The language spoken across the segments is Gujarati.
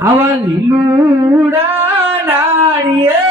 આવા લીલુડા નાળિયેર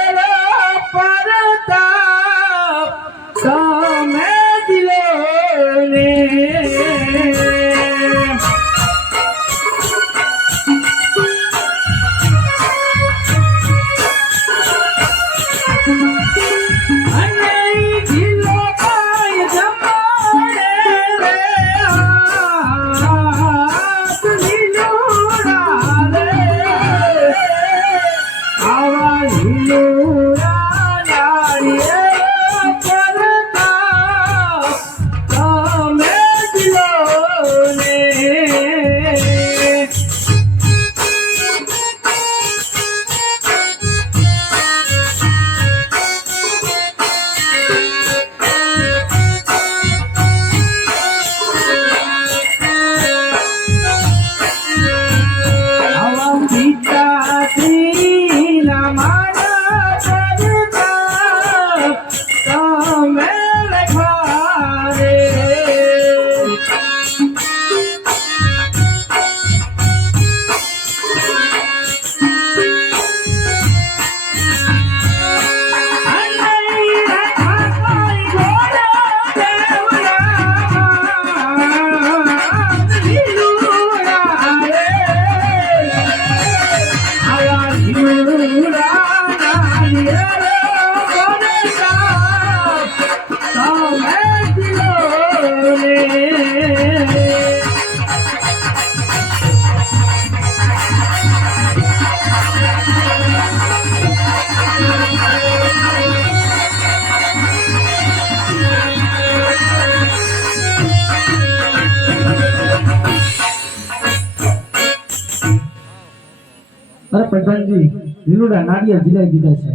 અરે પ્રધાનજી લીલુડા નાળિયેર જીલાઈ દીધા છે.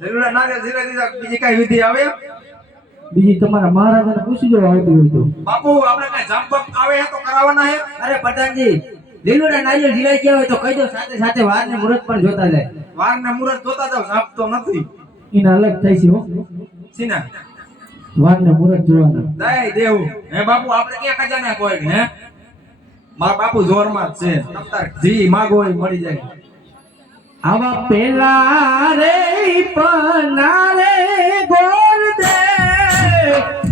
જરૂર નાગે ધીરે દીધા. બીજી કઈ વિધિ આવે? બીજી તમારા મહારાજાને પૂછી જો આવતી હોય તો. બાપુ આપણે કઈ જામપક આવે તો કરાવવાના હે? અરે પ્રધાનજી લીલુડા નાળિયેર જીલાઈ ગયા હોય તો કહી દો સાથે સાથે વાર ને મુહૂર્ત પણ જોતા જાય. વાર ને મુહૂર્ત જોતા જાવ જંપ તો નથી. એના અલગ થાય છે હો. સીના. વાર ને મુહૂર્ત જોવાના. દાય દેવ. હે બાપુ આપણે ક્યાં ખજાને કોઈ હે? મારા બાપુ જોરમાં જ છે. જી માગો હોય મળી જાય. આવા પેલા રે પનારે ગોર દે.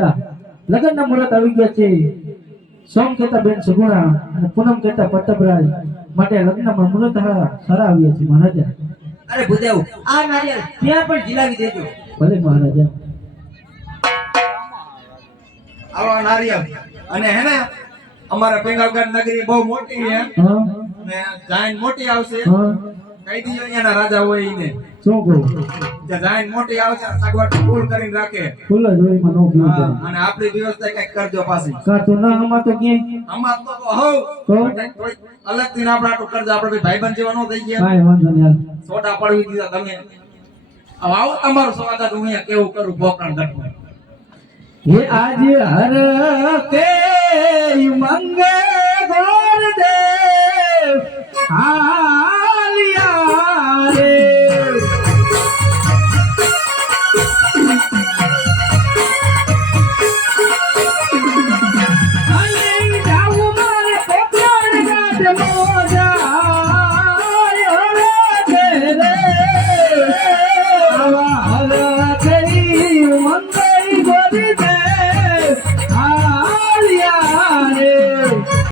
મહારાજા લગ્નના મુહૂર્ત આવી ગયા છે. સોમ કહેતા બેન સુગુણા અને પૂનમ કહેતા પ્રતાપરાજ માટે લગ્નમાં મુહૂર્ત સારા આવ્યા છે મહારાજા. અરે ભૂદેવ આ નારિયેળ ત્યાં પણ જીલાવી દેજો. ભલે મહારાજા. આવા નારિયેળ. અને હે ને અમારા પેંગાવગઢ નગરી બહુ મોટી છે. હા. અને જાઈન મોટી આવશે. કહી દીધો અહીંયાના રાજા હોય એને શું કહું? જાય મોટી આવે સગવડ ફૂલ કરીને રાખે. ફૂલ જ હોયમાં નોકરી અને આપણી વ્યવસ્થા કંઈક કરજો પાછી. કરતો ના આમાં તો કે આમાં તો તો હો તો? અલગ દિન આપણા તો કરજો. આપણે ભાઈબંધ જેવા નો થઈ ગયા. કાઈ વાંધો નહીં સોડા પડવી દીધા તમે. આવો તમારો સ્વાગત હું અહીંયા કેવું કરું ભોકણ ઘટમાં. હે આજ હર તે મંગે ગોર દે હા